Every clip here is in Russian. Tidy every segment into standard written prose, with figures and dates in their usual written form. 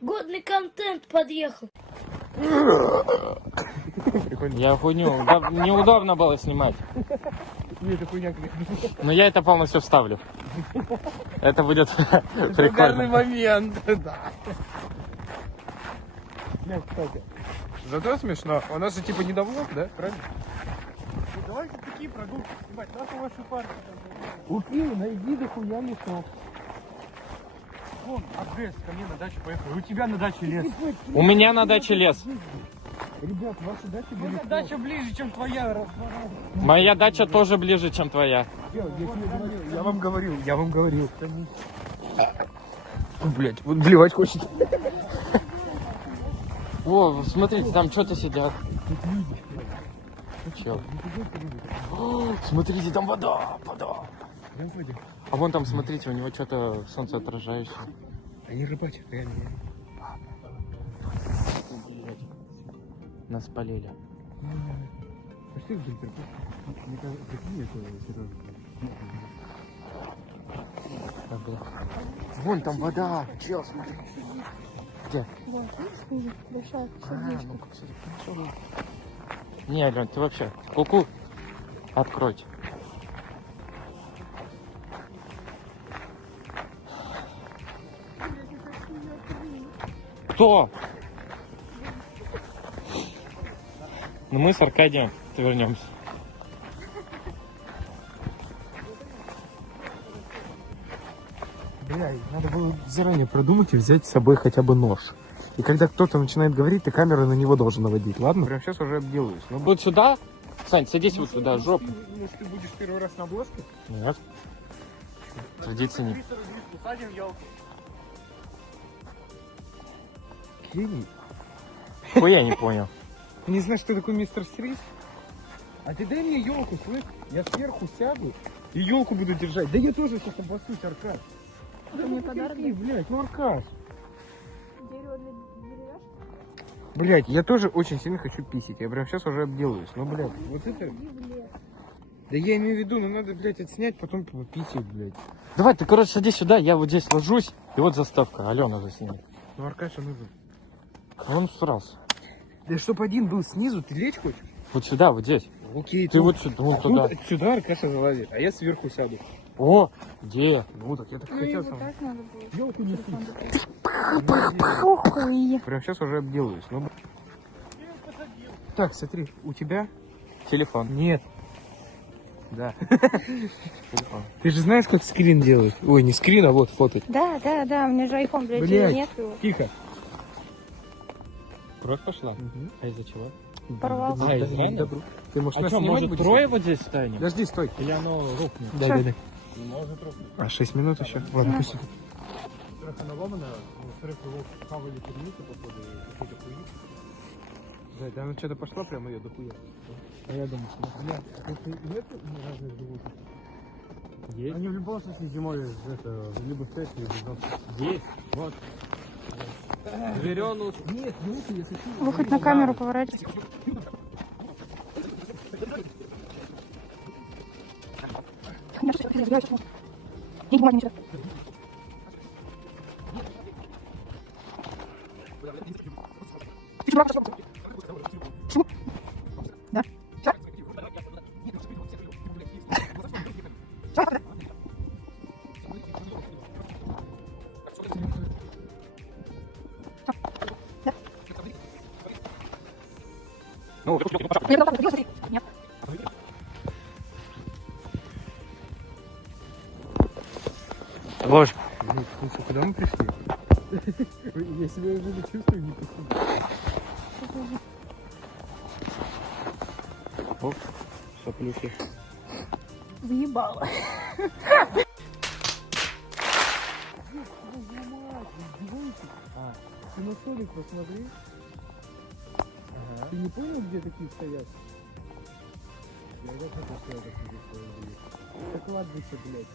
Годный контент подъехал. Я хуйню. Неудобно было снимать. Нет, это хуйня. Но я это полностью вставлю. Это будет Шикарный прикольно. момент, да. Нет, кстати. Зато смешно. У нас же типа недовлог, да? Правильно? Ну, давайте такие продукты снимать. Нахуй ваши парки там. Окей, найди дохуя лесов. Вон, Агресс ко мне на дачу поехал. У тебя на даче лес. У меня на даче лес. Ребят, ваша дача ближе. Моя дача ближе, чем твоя. Моя дача тоже ближе, чем твоя. Я вам говорил. Блять, вот блевать хочет. О, смотрите, там что-то сидят. Чё? О, смотрите, там вода. А вон там, смотрите, у него что-то солнцеотражающее. Они рыбачат, реально. Нас полили. Пошли в Гинтер. Мне кажется, прикинь, это серьезно. А, бля. Вон там вода. Чел, смотри. Где? Вот, видишь, большая сердечко. ну, кстати, хорошо. Не, Ален, ты вообще. Ку-ку. Откройте. Кто? Ну мы с Аркадием вернемся. Бля, надо было заранее продумать и взять с собой хотя бы нож. И когда кто-то начинает говорить, ты камеру на него должен наводить, ладно? Прям сейчас уже обделаюсь. Ну, Вот сюда? Сань, садись вот сюда, жопу. Может, ты будешь первый раз на обложке? Нет. Традиции не. Садим елку. Гений. Хуя не понял. Ты не знаешь, что такое мистер Срис? А ты дай мне елку, слышь? Я сверху сяду и елку буду держать. Да я тоже сейчас обоссусь, Аркаш. Это мне подарок. Блять, ну Аркаш. Дерево для деревяшки? Блять, я тоже очень сильно хочу писить. Я прям сейчас уже обделаюсь. Ну, блядь, вот это... Да я имею в виду, ну надо, блядь, отснять, потом писать, блядь. Давай, ты, короче, садись сюда, я вот здесь ложусь, и вот заставка. Алена заснимет. Ну, Аркаша нужен. А он всрался. Да чтоб один был снизу, ты лечь хочешь? Вот сюда, вот здесь. Окей, Ты вот сюда, вон туда. Сюда Аркаша залазит, а я сверху сяду. О, где? Ну так, я так Ну, хотел его сам. так надо было. Елку не Телефон снять. Похуй. Прям сейчас уже обделаюсь. Ну... Так, смотри, у тебя? Телефон. Нет. Да. Телефон. Ты же знаешь, как скрин делать? Ой, не скрин, а вот фотать. Да, да, да, у меня же iPhone, блядь, Блядь. нет его. Тихо. Кровь пошла? А из-за чего? Порвался. А, из раны? Добро. Ты, может, А нас что, снимать может будешь? трое вот здесь станем? Подожди, стой. Или оно рухнет? Да, да, да. Может рухнуть. А, 6 минут еще? Ладно, пусть. Трохи наломана, ну, хавали черницы, походу, какие-то хуйни. Да, да, она что-то пошла прямо ее дохуя. А я думаю, что нахуя, нет разных животных? Есть. Они в любом случае зимой это, либо стоят, либо завтра. Есть. Вот. Зверенус. Нет, нет, я хочу. Вы хоть на камеру поворачивайте. Да. Ну, Нет. ложь. Слушай, куда мы пришли? Я себя уже не чувствую, не похуй. Оп, соплюхи. Въебало. Ты на столик посмотри. Ты не понял, где такие стоят? Я так хотел, что я так буду. Это кладбище, блядь.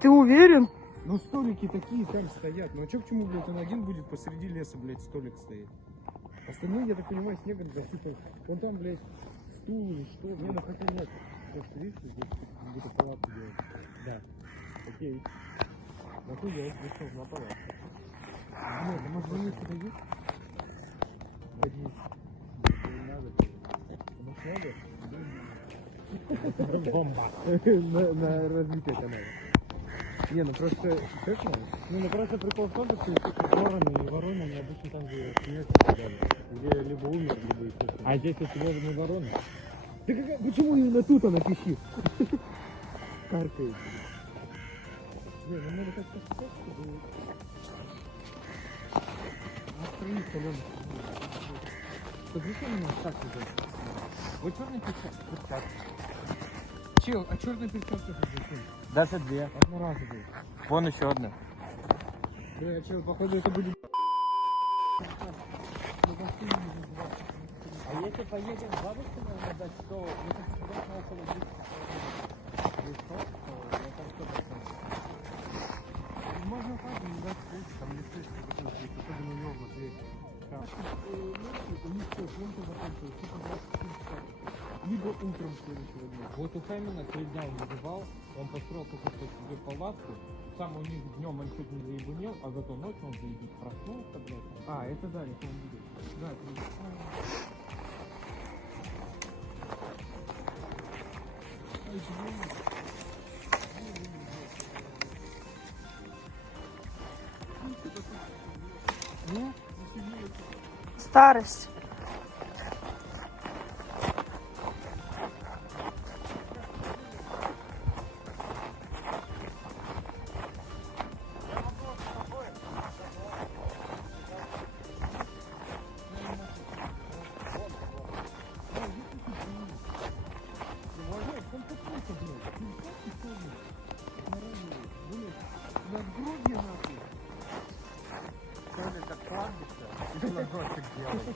Ты уверен? Ну столики такие там стоят. Ну а чё, почему, блядь, он один будет посреди леса, блядь, столик стоит? Остальные, я так понимаю, снегом засыпал. Вон там, блядь, стул или что. Не, ну хотя нет. Просто видишь, здесь как будто палатку делают. Да. Окей. Нахуя я пришел на палатку? Нет, может вы сюда есть? Пойди. Не надо. Надо? Бомба. На развитие канала. Не, ну просто как надо? Ну просто прикол в том, что вороны и вороны они обычно там, где смерть сидят. Где либо умер, либо еще. А здесь у тебя же не вороны. Да какая, почему именно тут она пищит? Каркает. Не, ну надо как-то сказать, чтобы... Настроить соленый. Зачем меня так идет? Вот черный перчатка, вот так. Чел, а черный перчатка зачем? Даже две. Одноразовый. Вон еще одна. Бля, чел, походу это будет... А если поедем с бабушкой надо дать, то мы как всегда на около 10 листов, то это 100%. Можно так, не дать встречи, там не встречи, потому что особенно у него внутри. У них все, съемка заканчивается, типа 27 часов. Либо утром следующего дня. Вот у Хэмина 3 дня он выживал, он построил какую-то себе палатку, сам у них днем он чуть не заебунел, а зато ночью он заебись проснулся, блядь. А, это да, это он будет. Да, это Старость. надгробье нахуй. Сегодня как кладбище. Ложочек делай.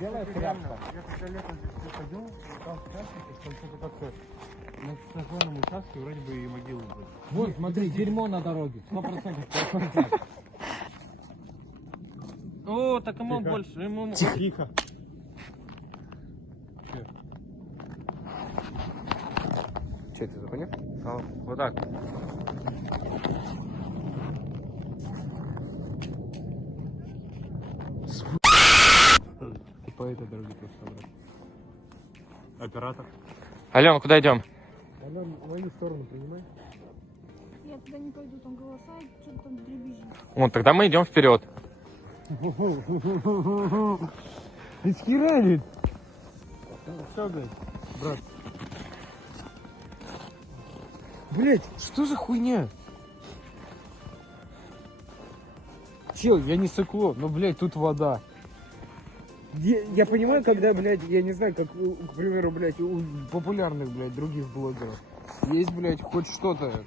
Делай Реально, прямо. я когда летом здесь приходил, там в участке, там что-то как-то на сожженном участке вроде бы и могилу были. Вот, смотри, дерьмо на дороге. 100%. О, так ему Тихо. больше, ему... Тихо. Че, ты понял? Вот так. И по этой дороге просто собрать. Оператор. Алена, куда идем? Она в мою сторону принимай. Я туда не пойду, там голоса, что-то там дребезжит. Вон, тогда мы идем вперед. Ты схерали? Все, блядь, брат. Блять, что за хуйня? Чел, я не сыкло, но, блядь, тут вода. Я понимаю, когда, блядь, я не знаю, как, к примеру, блядь, у популярных, блядь, других блогеров есть, блядь, хоть что-то.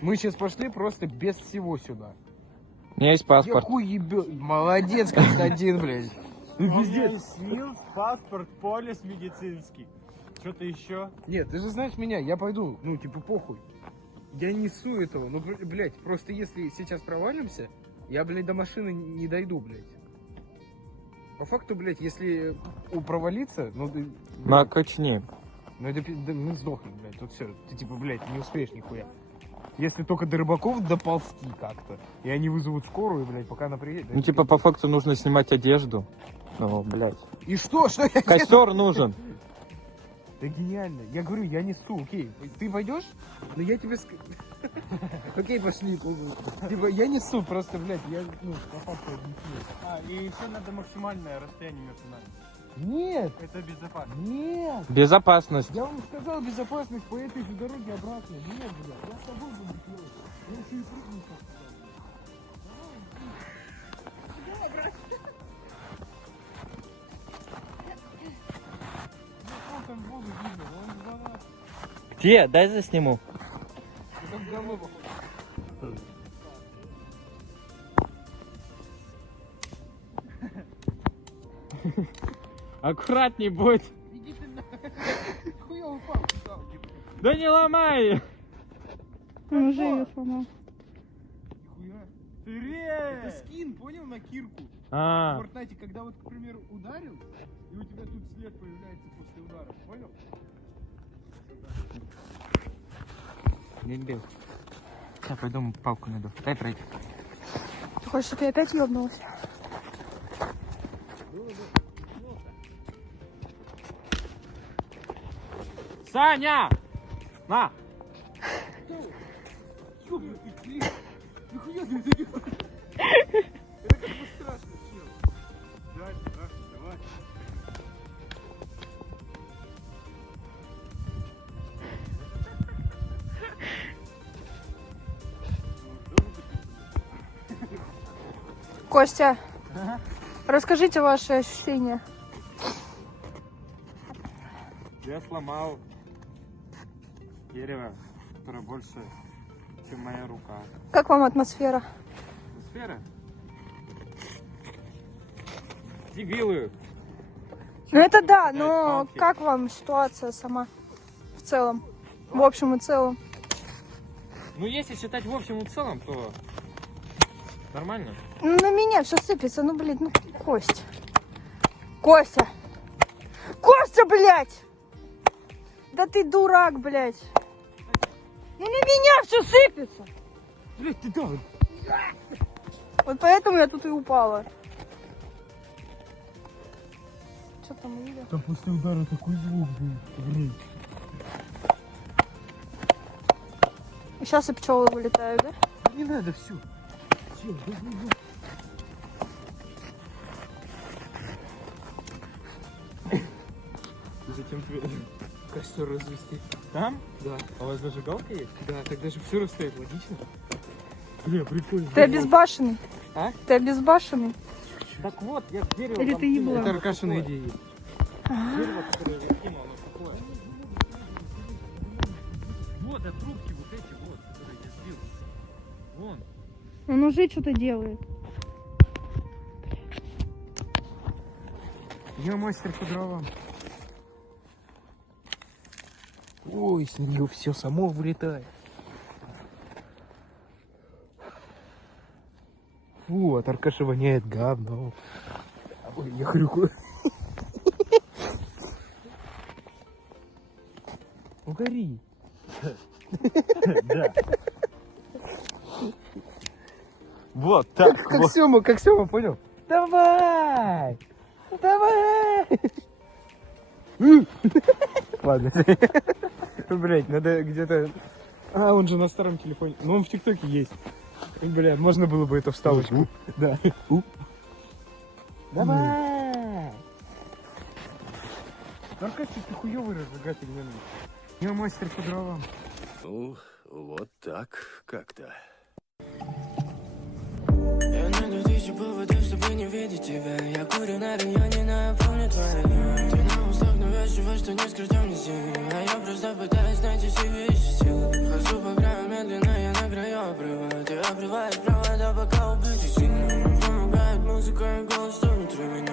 Мы сейчас пошли просто без всего сюда. У меня есть Я паспорт. хуй ебё... Молодец, Константин, блядь. У меня есть СНИЛС, паспорт, полис медицинский. Что-то еще? Нет, ты же знаешь меня, я пойду, ну, типа, похуй. Я несу этого, ну, блядь, просто если сейчас провалимся, я, блядь, до машины не дойду, блядь. По факту, блядь, если провалиться, ну, ты... На качни. Ну, это, да, мы сдохнем, блядь, тут все, ты, типа, блядь, не успеешь нихуя. Если только до рыбаков доползти как-то, и они вызовут скорую, блядь, пока она приедет. Ну, типа, по факту нужно снимать одежду. Ну, блядь. И что? Что я Костер нужен. Да гениально. Я говорю, я несу, окей. Ты пойдешь? Но я тебе... Окей, пошли. Типа, я несу, просто, блядь, я, ну, по факту объясню. А, и еще надо максимальное расстояние между нами. Нет, Это безопасно. нет. Безопасность. Я вам сказал безопасность по этой же дороге обратно. Нет, блядь, я с тобой буду делать. Я еще и прыгну сейчас туда. Ну, там воду видно, он залаз. Где? Дай засниму. Это в говно, походу. Аккуратней будет. Иди ты нахуй. Хуя упал, куда? Да не ломай. Он уже ее сломал. Нихуя. Ты Это скин, понял, на кирку. В А, Fortnite, когда вот, к примеру, ударил, и у тебя тут след появляется после удара, понял? не бил. Я пойду палку найду. Дай пройти. Ты хочешь, чтобы я опять ёбнулась? Саня! На! Давай, давай. Костя, расскажите ваши ощущения. Я сломал дерево, которое больше, чем моя рука. Как вам атмосфера? Атмосфера? Дебилы. Ну это да, Кидают но палки. как вам ситуация сама в целом? В общем и целом. Ну, если считать в общем и целом, то нормально. Ну, на меня все сыпется, ну блин, ну Костя. Костя! Костя, блядь! Да ты дурак, блядь! Ну на меня все сыпется! Блять, ты да. Вот поэтому я тут и упала. Что там увидел? Там после удара такой звук был. Сейчас и пчелы вылетают, да? Не надо, все. Зачем тебе Костер развести. там? Да. А у вас зажигалка есть? Да, тогда же все расстоит, логично. Бля, прикольно. Ты обезбашенный? А? Ты обезбашенный? Так вот, я дерево Или там ты кинул. еблан? Это Аркашина идея. Дерево, которое я кинул, оно такое. Вот, от трубки вот эти вот, которые я сбил. Вон. Он уже что-то делает. Я мастер по дровам. Ой, с нее все само вылетает. Фу, от Аркаши воняет говно. Ой, я хрюкаю. Угори. Да. Вот так. Как Сёма, понял? Давай! Давай! Ладно. Блять, надо где-то... А, он же на старом телефоне. Ну, он в ТикТоке есть. Бля, можно было бы эту вставочку. Да. Давай! Аркадий, ты хуёвый разжигатель, не надо. Я мастер по дровам. Ну, вот так как-то. Я найду тысячу поводов, чтобы не видеть тебя. Я курю на районе, но я помню твои дни. Ты на устах навязчиво, что не скрыть мне силы. А я просто пытаюсь найти себе еще силы. Хожу по краю медленно, я на краю обрыва. Ты обрываешь провода, пока убить сильно. Помогает музыка и голос, что внутри меня.